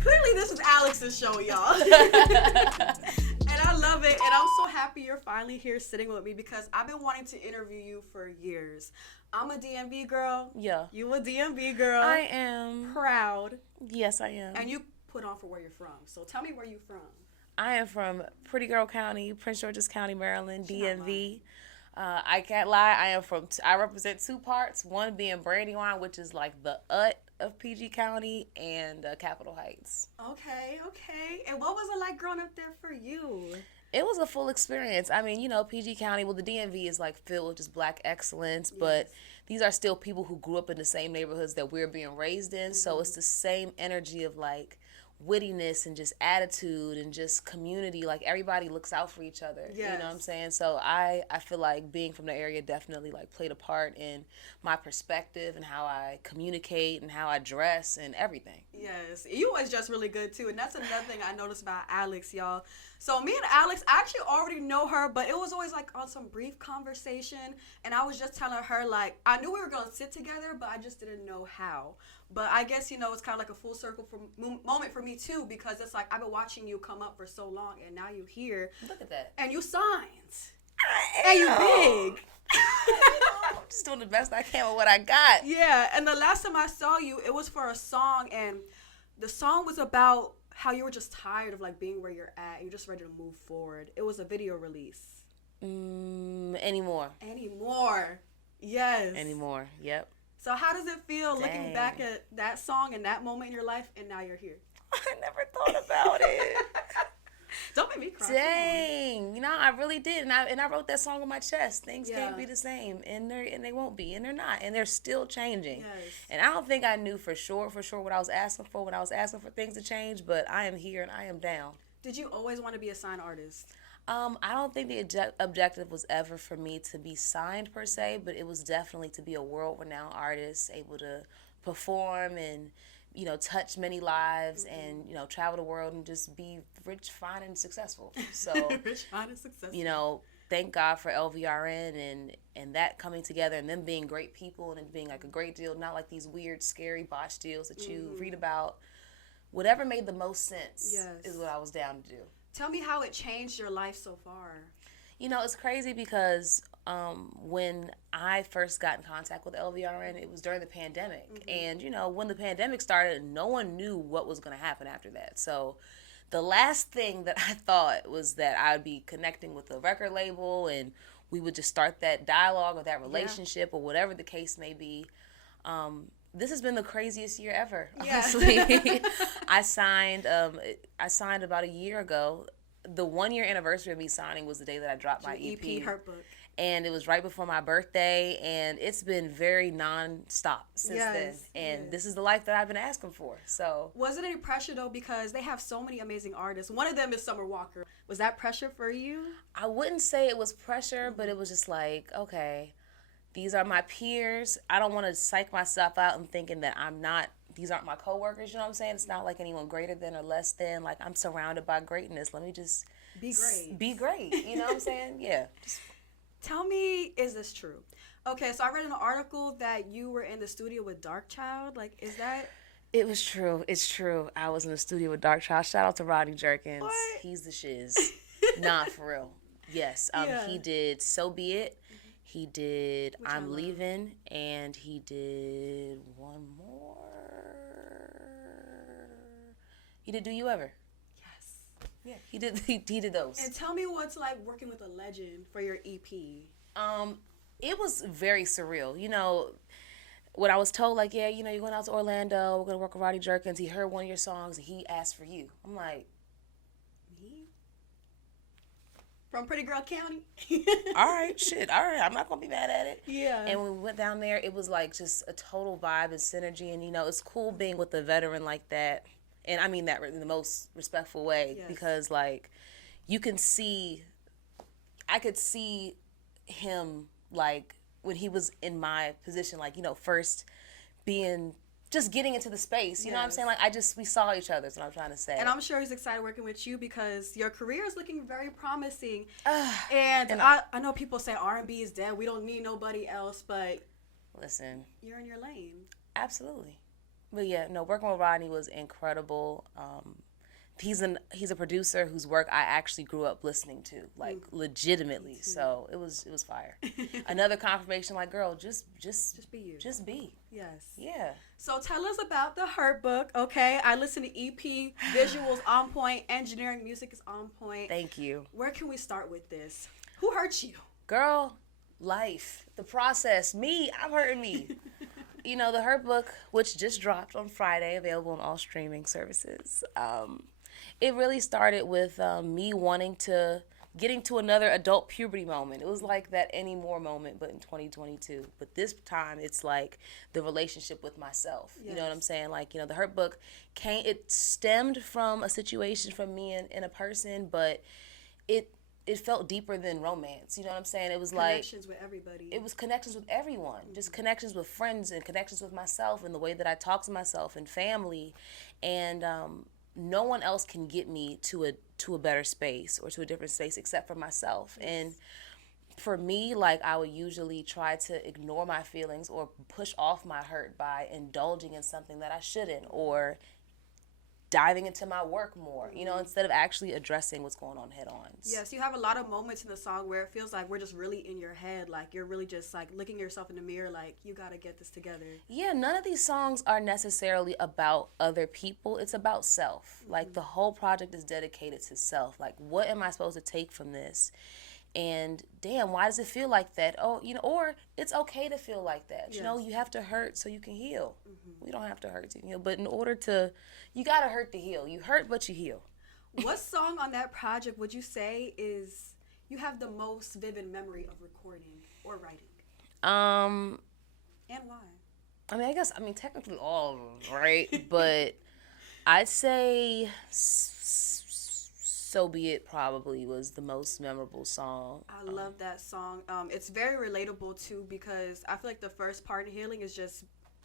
Clearly, this is Alex's show, y'all. And I love it. And I'm so happy you're finally here sitting with me because I've been wanting to interview you for years. I'm a DMV girl. Yeah. You a DMV girl. I am. Proud. Yes, I am. And you put on for where you're from. So tell me where you're from. I am from Pretty Girl County, Prince George's County, Maryland, DMV. I can't lie. I represent two parts. One being Brandywine, which is like the of PG County, and Capitol Heights. Okay. And what was it like growing up there for you? It was a full experience. I mean, PG County, well, the DMV is like filled with just black excellence, yes. But these are still people who grew up in the same neighborhoods that we're being raised in. Mm-hmm. So it's the same energy of like wittiness and just attitude and just community. Like everybody looks out for each other. Yes. You know what I'm saying? So I feel like being from the area definitely like played a part in my perspective and how I communicate and how I dress and everything. Yes. You always dress really good too. And that's another thing I noticed about Alex, y'all. So me and Alex, I actually already know her, but it was always like on some brief conversation. And I was just telling her like, I knew we were going to sit together, but I just didn't know how. But I guess, it's kind of like a full circle moment for me, too, because it's like I've been watching you come up for so long, and now you're here. Look at that. And you signed. And you big. I'm just doing the best I can with what I got. Yeah, and the last time I saw you, it was for a song, and the song was about how you were just tired of, like, being where you're at. You're just ready to move forward. It was a video release. Anymore. Yes. Anymore, yep. So how does it feel looking back at that song and that moment in your life, and now you're here? I never thought about it. Don't make me cry. Dang, I really did, and I wrote that song on my chest. Things can't be the same, and they won't be, and they're not, and they're still changing. Yes. And I don't think I knew for sure what I was asking for when I was asking for things to change, but I am here and I am down. Did you always want to be a signed artist? I don't think the objective was ever for me to be signed per se, but it was definitely to be a world-renowned artist, able to perform and, touch many lives and, travel the world and just be rich, fine, and successful. So, rich, fine, and successful. Thank God for Lvrn and that coming together and them being great people and it being like a great deal, not like these weird, scary botch deals that you read about. Whatever made the most sense is what I was down to do. Tell me how it changed your life so far. It's crazy because when I first got in contact with Lvrn, it was during the pandemic. Mm-hmm. And, when the pandemic started, no one knew what was going to happen after that. So the last thing that I thought was that I would be connecting with a record label and we would just start that dialogue or that relationship or whatever the case may be. This has been the craziest year ever, honestly. I signed about a year ago. The 1 year anniversary of me signing was the day that I dropped my EP. Hurtbook. And it was right before my birthday, and it's been very non-stop since then. And this is the life that I've been asking for. So, was it any pressure though, because they have so many amazing artists? One of them is Summer Walker. Was that pressure for you? I wouldn't say it was pressure, but it was just like, okay, these are my peers. I don't want to psych myself out and thinking that these aren't my coworkers, you know what I'm saying? It's not like anyone greater than or less than. Like, I'm surrounded by greatness. Let me just be great. Be great, you know what I'm saying? Yeah. Tell me, is this true? Okay, so I read in an article that you were in the studio with Darkchild. Like, is that... It was true. It's true. I was in the studio with Darkchild. Shout out to Rodney Jerkins. What? He's the shiz. Nah, for real. Yes. He did So Be It. He did I'm Leaving, and he did one more. He did Do You Ever? Yes. Yeah, he did those. And tell me what's like working with a legend for your EP. It was very surreal. When I was told, like, yeah, you're going out to Orlando, we're going to work with Rodney Jerkins. He heard one of your songs, and he asked for you. I'm like, me? From Pretty Girl County? All right, I'm not going to be mad at it. Yeah. And when we went down there, it was like just a total vibe and synergy. And, it's cool being with a veteran like that. And I mean that in the most respectful way because, like, I could see him, like, when he was in my position, like, first just getting into the space, you know what I'm saying? Like, we saw each other, is what I'm trying to say. And I'm sure he's excited working with you because your career is looking very promising. And I know people say R&B is dead. We don't need nobody else, but listen, you're in your lane. Absolutely. But yeah, no, working with Rodney was incredible. He's a producer whose work I actually grew up listening to, like legitimately. So it was fire. Another confirmation, like, girl, just be you. Just be. Yes. Yeah. So tell us about the Hurtbook, okay? I listened to EP, visuals on point, engineering, music is on point. Thank you. Where can we start with this? Who hurt you? Girl, life, the process, me, I'm hurting me. You know, the Hurtbook, which just dropped on Friday, available on all streaming services. It really started with me getting to another adult puberty moment. It was like that anymore moment, but in 2022. But this time, it's like the relationship with myself. Yes. You know what I'm saying? Like, you know, the Hurtbook it stemmed from a situation from me and a person, but it felt deeper than romance. You know what I'm saying? It was connections with everybody. It was connections with everyone. Mm-hmm. Just connections with friends and connections with myself and the way that I talk to myself and family. And no one else can get me to a better space or to a different space except for myself. Yes. And for me, like, I would usually try to ignore my feelings or push off my hurt by indulging in something that I shouldn't, or diving into my work more, you know, instead of actually addressing what's going on head on. Yes, you have a lot of moments in the song where it feels like we're just really in your head, like you're really just like looking yourself in the mirror, like you got to get this together. Yeah, none of these songs are necessarily about other people. It's about self. Mm-hmm. Like, the whole project is dedicated to self. Like, what am I supposed to take from this? And damn, why does it feel like that? Oh, you know, or it's okay to feel like that. Yes. You know, you have to hurt so you can heal. Mm-hmm. We don't have to hurt to heal, but in order to, you gotta hurt to heal. You hurt, but you heal. What song on that project would you say is you have the most vivid memory of recording or writing? And why? I mean, technically all of them, right? But I'd say So Be It probably was the most memorable song. I love that song. It's very relatable too, because I feel like the first part in healing is just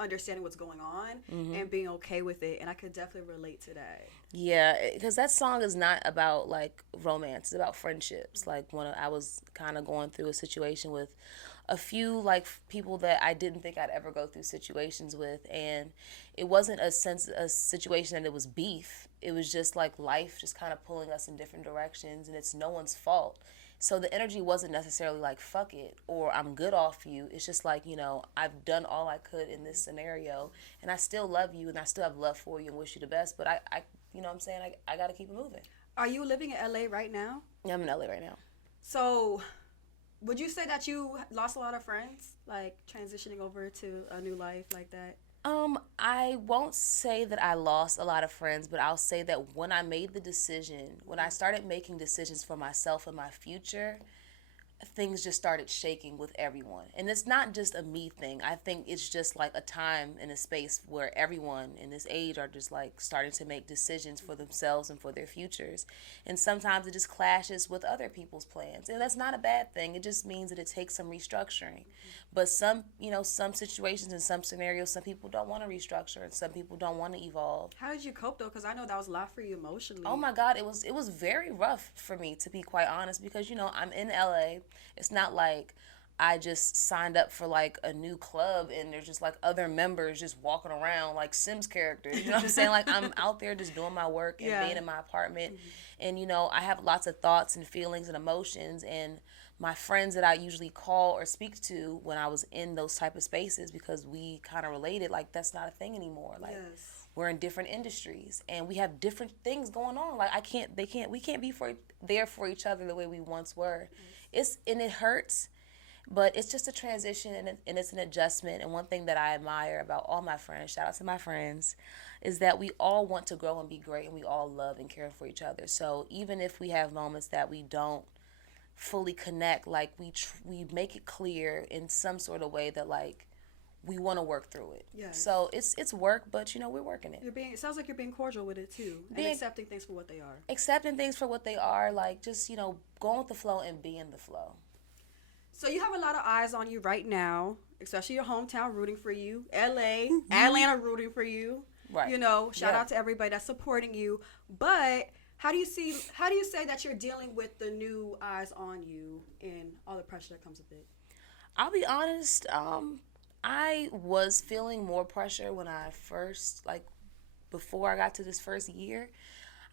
understanding what's going on and being okay with it, and I could definitely relate to that. Yeah, because that song is not about like romance, it's about friendships. Like, when I was kind of going through a situation with a few like people that I didn't think I'd ever go through situations with, and it wasn't a situation that it was beef. It was just like life just kind of pulling us in different directions, and it's no one's fault. So the energy wasn't necessarily like, fuck it, or I'm good off you. It's just like, you know, I've done all I could in this scenario, and I still love you, and I still have love for you and wish you the best, but I you know what I'm saying, I got to keep it moving. Are you living in LA right now? Yeah, I'm in LA right now. So would you say that you lost a lot of friends, like transitioning over to a new life like that? I won't say that I lost a lot of friends, but I'll say that when I made the decision, when I started making decisions for myself and my future, things just started shaking with everyone. And it's not just a me thing. I think it's just like a time and a space where everyone in this age are just like starting to make decisions for themselves and for their futures. And sometimes it just clashes with other people's plans. And that's not a bad thing. It just means that it takes some restructuring. But some situations and some scenarios, some people don't want to restructure and some people don't want to evolve. How did you cope though? Because I know that was a lot for you emotionally. Oh my God, it was very rough for me, to be quite honest, because, you know, I'm in LA. It's not like I just signed up for like a new club and there's just like other members just walking around like Sims characters. You know what I'm saying? Like, I'm out there just doing my work and being in my apartment. And, you know, I have lots of thoughts and feelings and emotions, and my friends that I usually call or speak to when I was in those type of spaces, because we kind of related, like, that's not a thing anymore. Like, we're in different industries and we have different things going on. Like, we can't be there for each other the way we once were. And it hurts, but it's just a transition and it's an adjustment. And one thing that I admire about all my friends, shout out to my friends, is that we all want to grow and be great, and we all love and care for each other. So even if we have moments that we don't fully connect, like, we make it clear in some sort of way that, like, we want to work through it. Yes. So it's work, but, you know, we're working it. It sounds like you're being cordial with it too, and accepting things for what they are. Accepting things for what they are, like, just, you know, going with the flow and being the flow. So you have a lot of eyes on you right now, especially your hometown rooting for you, LA, Atlanta rooting for you. Right. You know, shout out to everybody that's supporting you. But how do you say that you're dealing with the new eyes on you and all the pressure that comes with it? I'll be honest, I was feeling more pressure when I first, like, before I got to this first year.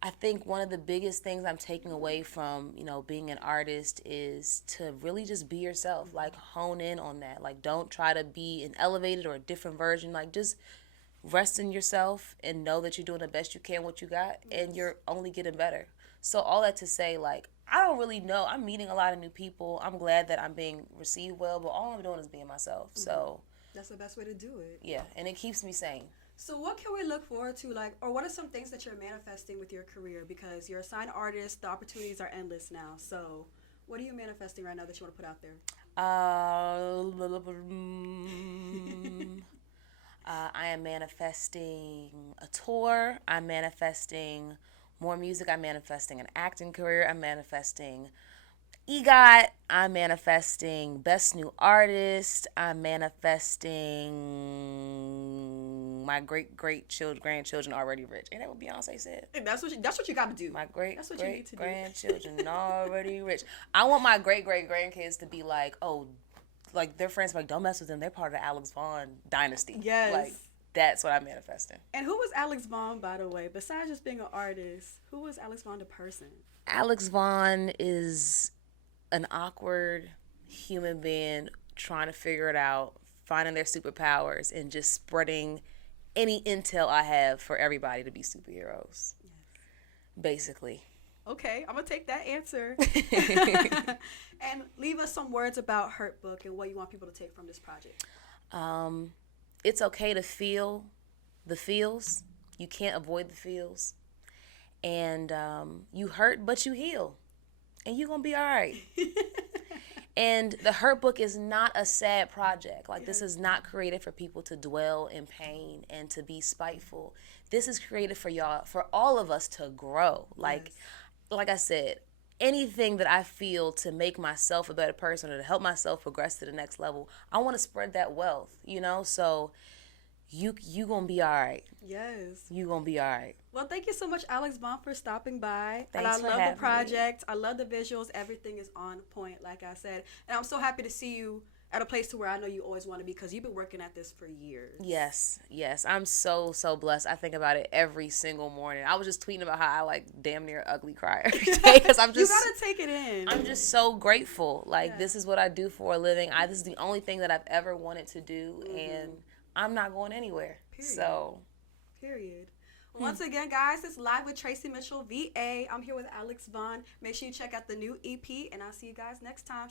I think one of the biggest things I'm taking away from, being an artist is to really just be yourself. Like, hone in on that. Like, don't try to be an elevated or a different version. Like, just rest in yourself and know that you're doing the best you can what you got, and you're only getting better. So all that to say, like, I don't really know. I'm meeting a lot of new people. I'm glad that I'm being received well, but all I'm doing is being myself. So that's the best way to do it. Yeah, and it keeps me sane. So what can we look forward to, like, or what are some things that you're manifesting with your career? Because you're a signed artist, the opportunities are endless now. So what are you manifesting right now that you want to put out there? I am manifesting a tour. I'm manifesting more music. I'm manifesting an acting career. I'm manifesting EGOT. I'm manifesting Best New Artist. I'm manifesting my great-grandchildren already rich. Ain't that what Beyonce said? And that's what you got to do. My great-grandchildren already rich. I want my great-great-grandkids to be like, oh, like their friends like, don't mess with them. They're part of the Alex Vaughn dynasty. Yes. Like, that's what I'm manifesting. And who was Alex Vaughn, by the way? Besides just being an artist, who was Alex Vaughn the person? Alex Vaughn is an awkward human being trying to figure it out, finding their superpowers, and just spreading any intel I have for everybody to be superheroes. Yes. Basically. Okay, I'm going to take that answer. And leave us some words about Hurtbook and what you want people to take from this project. It's okay to feel the feels. You can't avoid the feels. And you hurt, but you heal. And you're going to be all right. And the Hurtbook is not a sad project. Like, this is not created for people to dwell in pain and to be spiteful. This is created for y'all, for all of us to grow. Like I said, anything that I feel to make myself a better person or to help myself progress to the next level, I want to spread that wealth, So you going to be all right. Yes. You going to be all right. Well, thank you so much, Alex Vaughn, for stopping by. Thanks and I love the project. I love the visuals. Everything is on point, like I said. And I'm so happy to see you at a place to where I know you always want to be, because you've been working at this for years. Yes. I'm so blessed. I think about it every single morning. I was just tweeting about how I, like, damn near ugly cry every day, because I'm just... You gotta take it in. I'm just so grateful. Like, this is what I do for a living. This is the only thing that I've ever wanted to do, and I'm not going anywhere. Period. Once again, guys, it's Live with Tracy Mitchell, VA. I'm here with Alex Vaughn. Make sure you check out the new EP, and I'll see you guys next time.